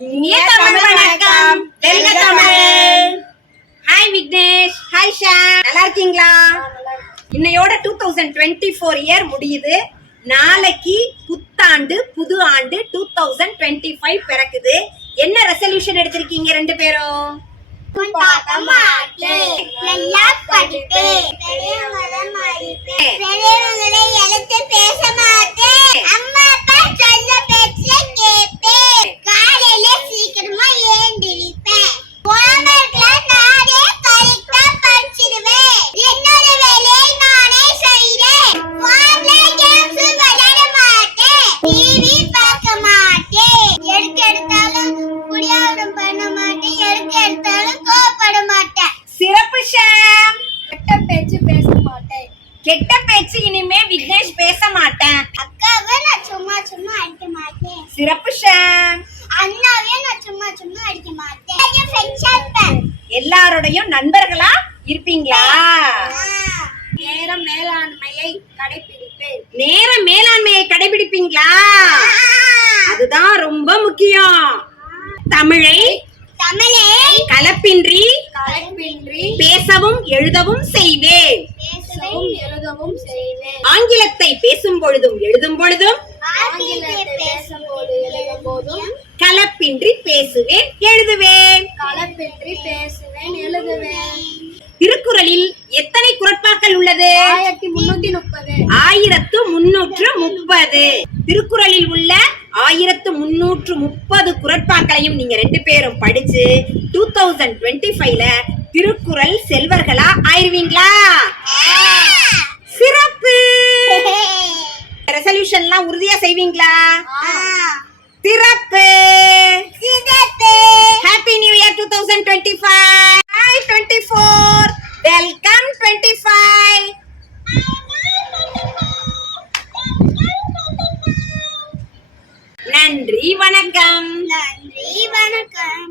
இனிய தமிழ் வணக்கம். Telugu Tamil. Hi Vignesh, hi Sham, நல்லா இருக்கீங்களா? இன்னையோட 2024 இயர் முடியுது. நாளைக்கு புத்தாண்டு, புது ஆண்டு 2025 பிறக்குது. என்ன ரெசல்யூஷன் எடுத்திருக்கீங்க ரெண்டு பேரும்? கெட்ட பேச்சு இனிமே விக்னேஷ் பேச மாட்டேன். அக்காவை நான் சும்மா சும்மா அடிக்க மாட்டேன். சிறப்பு ஷாம். அண்ணாவே நான் சும்மா சும்மா அடிக்க மாட்டேன். நான் ஃப்ரெண்ட்ஸா இருப்பேன். எல்லாரோடையும் நண்பர்களா இருப்பீங்களா? நேர மேலாண்மையை கடைபிடிப்பேன். நேர மேலாண்மையை கடைபிடிப்பீங்களா? அதுதான் ரொம்ப முக்கியம். தமிழை கலப்பின்றி பேசவும் எழுதவும் செய்வேன். ஆங்கிலத்தை பேசும் பொழுதும் எழுதும் பொழுதும் கலப்பின்றி பேசுவேன் எழுதுவேன். திருக்குறளில் எத்தனை குறட்பாக்கள் உள்ளது? 1330. திருக்குறளில் உள்ள 1330 குறட்பாக்களையும் நீங்க ரெண்டு பேரும் படிச்சு 2025ல திருக்குறள் செல்வர்களா ஆயிருவீங்களா? சிறப்பு. ரெசல்யூஷன்லாம் உறுதியா செய்வீங்களா? சிறப்பு. Happy new year 2025. Hi 24. Welcome 25. நன்றி வணக்கம். நன்றி வணக்கம்.